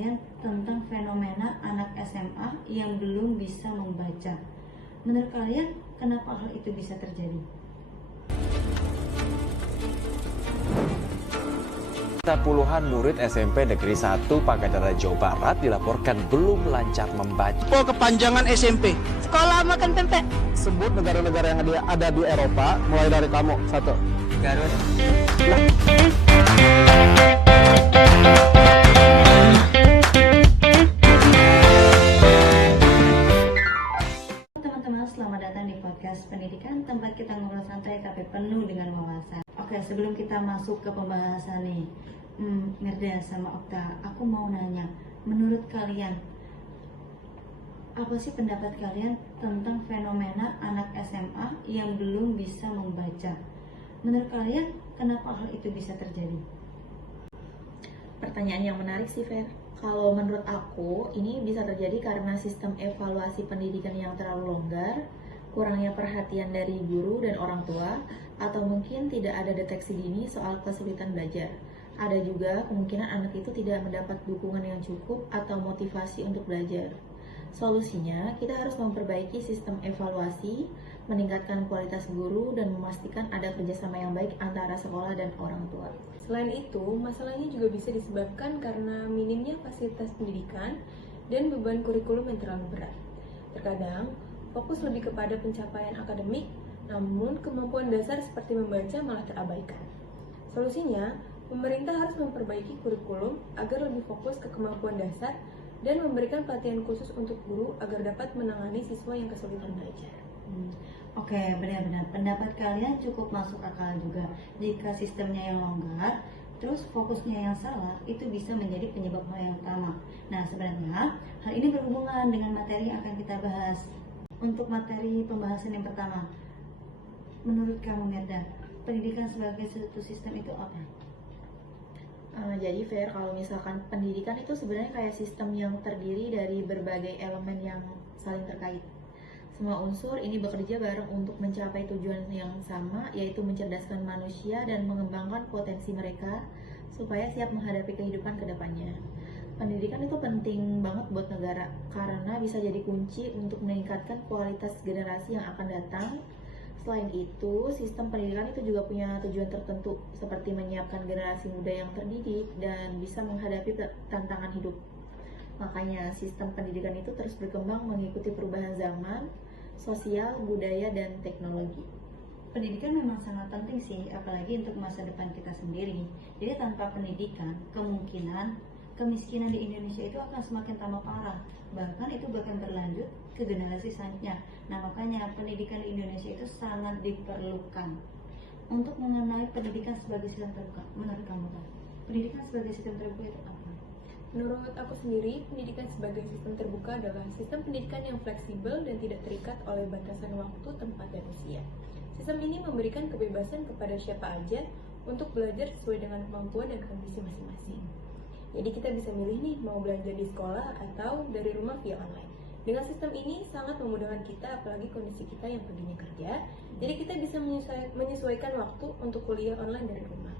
kalian tentang fenomena anak SMA yang belum bisa membaca. Menurut kalian, kenapa hal itu bisa terjadi? Puluhan murid SMP Negeri 1 Pangandaran, Jawa Barat dilaporkan belum lancar membaca. Kepanjangan SMP. Sekolah makan pempek. Sebut negara-negara yang ada di Eropa, mulai dari kamu. 1. Garut. Teman-teman, selamat datang di podcast pendidikan, tempat kita ngobrol santai tapi penuh dengan wawasan. Oke, sebelum kita masuk ke pembahasan nih, Mirda sama Okta, aku mau nanya, menurut kalian, apa sih pendapat kalian tentang fenomena anak SMA yang belum bisa membaca? Menurut kalian, kenapa hal itu bisa terjadi? Pertanyaan yang menarik sih, Fer. Kalau menurut aku, ini bisa terjadi karena sistem evaluasi pendidikan yang terlalu longgar, kurangnya perhatian dari guru dan orang tua, atau mungkin tidak ada deteksi dini soal kesulitan belajar. Ada juga kemungkinan anak itu tidak mendapat dukungan yang cukup atau motivasi untuk belajar. Solusinya, kita harus memperbaiki sistem evaluasi, meningkatkan kualitas guru, dan memastikan ada kerjasama yang baik antara sekolah dan orang tua. Selain itu, masalahnya juga bisa disebabkan karena minimnya fasilitas pendidikan dan beban kurikulum yang terlalu berat. Terkadang, fokus lebih kepada pencapaian akademik, namun kemampuan dasar seperti membaca malah terabaikan. Solusinya, pemerintah harus memperbaiki kurikulum agar lebih fokus ke kemampuan dasar dan memberikan pelatihan khusus untuk guru agar dapat menangani siswa yang kesulitan belajar. Oke, benar-benar pendapat kalian cukup masuk akal juga. Jika sistemnya yang longgar, terus fokusnya yang salah, itu bisa menjadi penyebab hal yang utama. Nah, sebenarnya hal ini berhubungan dengan materi yang akan kita bahas. Untuk materi pembahasan yang pertama, menurut kamu, Mirda, pendidikan sebagai suatu sistem itu apa? Jadi Fer, kalau misalkan pendidikan itu sebenarnya kayak sistem yang terdiri dari berbagai elemen yang saling terkait. Semua unsur ini bekerja bareng untuk mencapai tujuan yang sama, yaitu mencerdaskan manusia dan mengembangkan potensi mereka supaya siap menghadapi kehidupan ke depannya. Pendidikan itu penting banget buat negara karena bisa jadi kunci untuk meningkatkan kualitas generasi yang akan datang. Selain itu, sistem pendidikan itu juga punya tujuan tertentu seperti menyiapkan generasi muda yang terdidik dan bisa menghadapi tantangan hidup. Makanya sistem pendidikan itu terus berkembang mengikuti perubahan zaman, sosial, budaya, dan teknologi. Pendidikan memang sangat penting sih, apalagi untuk masa depan kita sendiri. Jadi tanpa pendidikan, kemungkinan kemiskinan di Indonesia itu akan semakin tambah parah. Bahkan itu bahkan berlanjut ke generasi selanjutnya. Nah, makanya pendidikan di Indonesia itu sangat diperlukan. Untuk mengenai pendidikan sebagai sistem terbuka, menurut kamu, pendidikan sebagai sistem terbuka itu apa? Menurut aku sendiri, pendidikan sebagai sistem terbuka adalah sistem pendidikan yang fleksibel dan tidak terikat oleh batasan waktu, tempat, dan usia. Sistem ini memberikan kebebasan kepada siapa aja untuk belajar sesuai dengan kemampuan dan kondisi masing-masing. Jadi kita bisa milih nih mau belajar di sekolah atau dari rumah via online. Dengan sistem ini sangat memudahkan kita, apalagi kondisi kita yang perginya kerja. Jadi kita bisa menyesuaikan waktu untuk kuliah online dari rumah.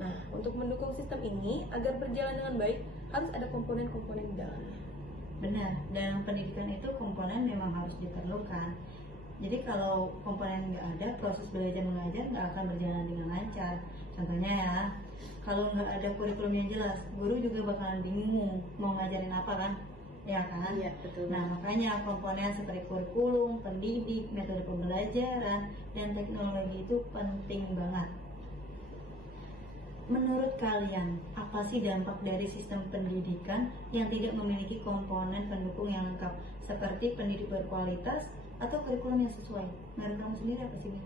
Nah, untuk mendukung sistem ini agar berjalan dengan baik, harus ada komponen-komponen di dalamnya. Benar, dalam pendidikan itu komponen memang harus diperlukan. Jadi kalau komponen nggak ada, proses belajar mengajar nggak akan berjalan dengan lancar. Contohnya ya, kalau nggak ada kurikulum yang jelas, guru juga bakalan bingung mau ngajarin apa kan? Ya kan? Iya, betul. Nah, makanya komponen seperti kurikulum, pendidik, metode pembelajaran, dan teknologi itu penting banget. Menurut kalian, apa sih dampak dari sistem pendidikan yang tidak memiliki komponen pendukung yang lengkap, seperti pendidik berkualitas atau kurikulum yang sesuai? Menurut kamu sendiri apa sih?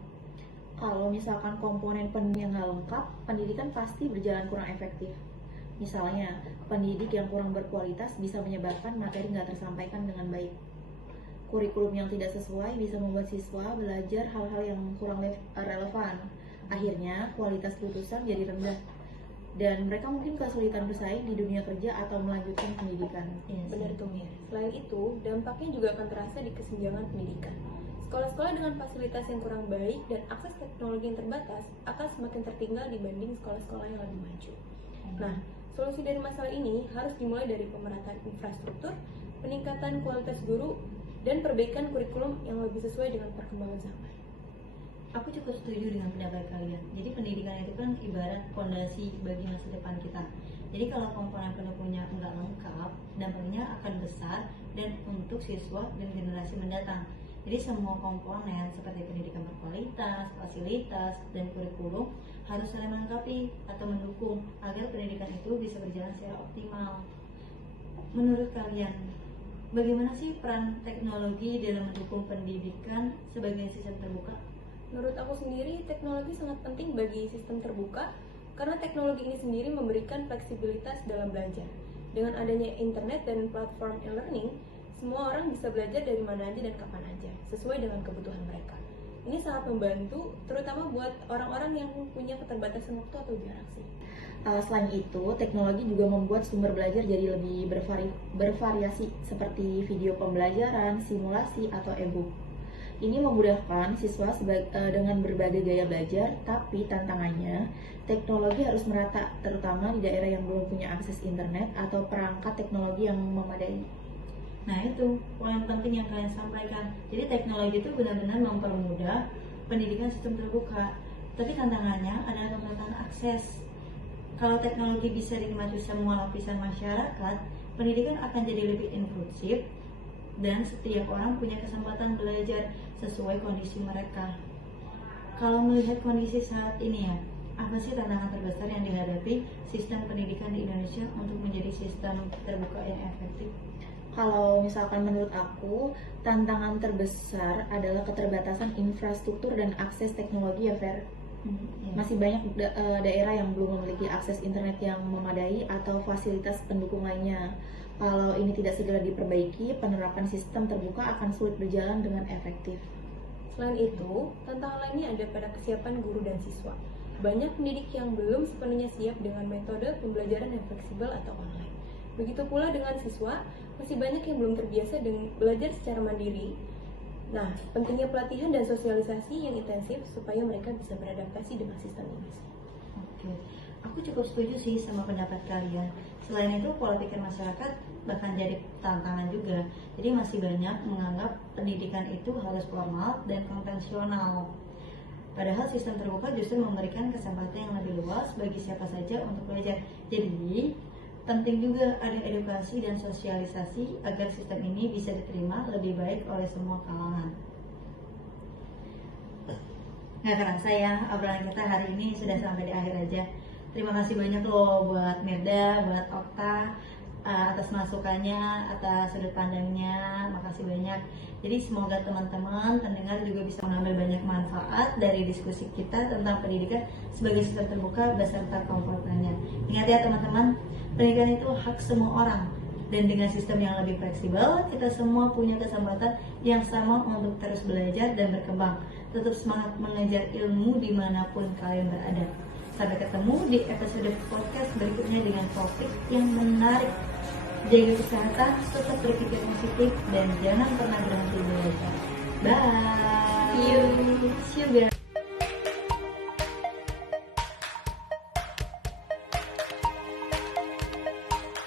Kalau misalkan komponen pendidikan nggak lengkap, pendidikan pasti berjalan kurang efektif. Misalnya, pendidik yang kurang berkualitas bisa menyebabkan materi nggak tersampaikan dengan baik. Kurikulum yang tidak sesuai bisa membuat siswa belajar hal-hal yang kurang relevan. Akhirnya, kualitas putusan jadi rendah. Dan mereka mungkin kesulitan bersaing di dunia kerja atau melanjutkan pendidikan. Benar tuh, Mir. Selain itu, dampaknya juga akan terasa di kesenjangan pendidikan. Sekolah-sekolah dengan fasilitas yang kurang baik dan akses teknologi yang terbatas akan semakin tertinggal dibanding sekolah-sekolah yang lebih maju. Nah, Solusi dari masalah ini harus dimulai dari pemerataan infrastruktur, peningkatan kualitas guru, dan perbaikan kurikulum yang lebih sesuai dengan perkembangan zaman. Aku cukup setuju dengan pendapat kalian. Jadi pendidikan itu kan ibarat fondasi bagi masa depan kita. Jadi kalau komponen pendukungnya enggak lengkap, dampaknya akan besar dan untuk siswa dan generasi mendatang. Jadi semua komponen seperti pendidikan berkualitas, fasilitas, dan kurikulum harus saling melengkapi atau mendukung agar pendidikan itu bisa berjalan secara optimal. Menurut kalian, bagaimana sih peran teknologi dalam mendukung pendidikan sebagai sistem terbuka? Menurut aku sendiri, teknologi sangat penting bagi sistem terbuka karena teknologi ini sendiri memberikan fleksibilitas dalam belajar. Dengan adanya internet dan platform e-learning, semua orang bisa belajar dari mana aja dan kapan aja, sesuai dengan kebutuhan mereka. Ini sangat membantu, terutama buat orang-orang yang punya keterbatasan waktu atau jarak sih. Selain itu, teknologi juga membuat sumber belajar jadi lebih bervariasi seperti video pembelajaran, simulasi, atau e-book. Ini memudahkan siswa dengan berbagai gaya belajar, tapi tantangannya teknologi harus merata, terutama di daerah yang belum punya akses internet atau perangkat teknologi yang memadai. Nah itu poin penting yang kalian sampaikan. Jadi teknologi itu benar-benar mempermudah pendidikan sistem terbuka. Tapi tantangannya adalah pemerataan akses. Kalau teknologi bisa dinikmati semua lapisan masyarakat, pendidikan akan jadi lebih inklusif dan setiap orang punya kesempatan belajar sesuai kondisi mereka. Kalau melihat kondisi saat ini ya, apa sih tantangan terbesar yang dihadapi sistem pendidikan di Indonesia untuk menjadi sistem terbuka yang efektif? Kalau misalkan menurut aku, tantangan terbesar adalah keterbatasan infrastruktur dan akses teknologi ya, Fer. Masih banyak daerah yang belum memiliki akses internet yang memadai atau fasilitas pendukung lainnya. Kalau ini tidak segera diperbaiki, penerapan sistem terbuka akan sulit berjalan dengan efektif. Selain itu, tantangan lainnya ada pada kesiapan guru dan siswa. Banyak pendidik yang belum sepenuhnya siap dengan metode pembelajaran yang fleksibel atau online. Begitu pula dengan siswa, masih banyak yang belum terbiasa dengan belajar secara mandiri. Nah, pentingnya pelatihan dan sosialisasi yang intensif supaya mereka bisa beradaptasi dengan sistem ini. Oke, aku cukup setuju sih sama pendapat kalian. Selain itu, pola pikir masyarakat bahkan jadi tantangan juga. Jadi masih banyak menganggap pendidikan itu harus formal dan konvensional. Padahal sistem terbuka justru memberikan kesempatan yang lebih luas bagi siapa saja untuk belajar. Jadi, penting juga ada edukasi dan sosialisasi agar sistem ini bisa diterima lebih baik oleh semua kalangan. Nggak kerasa ya, obrolan kita hari ini sudah sampai di akhir aja. Terima kasih banyak loh buat Mirda, buat Okta, atas masukannya, atas sudut pandangnya. Makasih banyak. Jadi semoga teman-teman pendengar juga bisa mengambil banyak manfaat dari diskusi kita tentang pendidikan sebagai sistem terbuka beserta komponennya. Ingat ya teman-teman, pendidikan itu hak semua orang. Dan dengan sistem yang lebih fleksibel, kita semua punya kesempatan yang sama untuk terus belajar dan berkembang. Tetap semangat mengejar ilmu dimanapun kalian berada. Sampai ketemu di episode podcast berikutnya dengan topik yang menarik. Jaga kesehatan, tetap berpikir positif, dan jangan pernah berhenti belajar. Bye. See you. See you guys.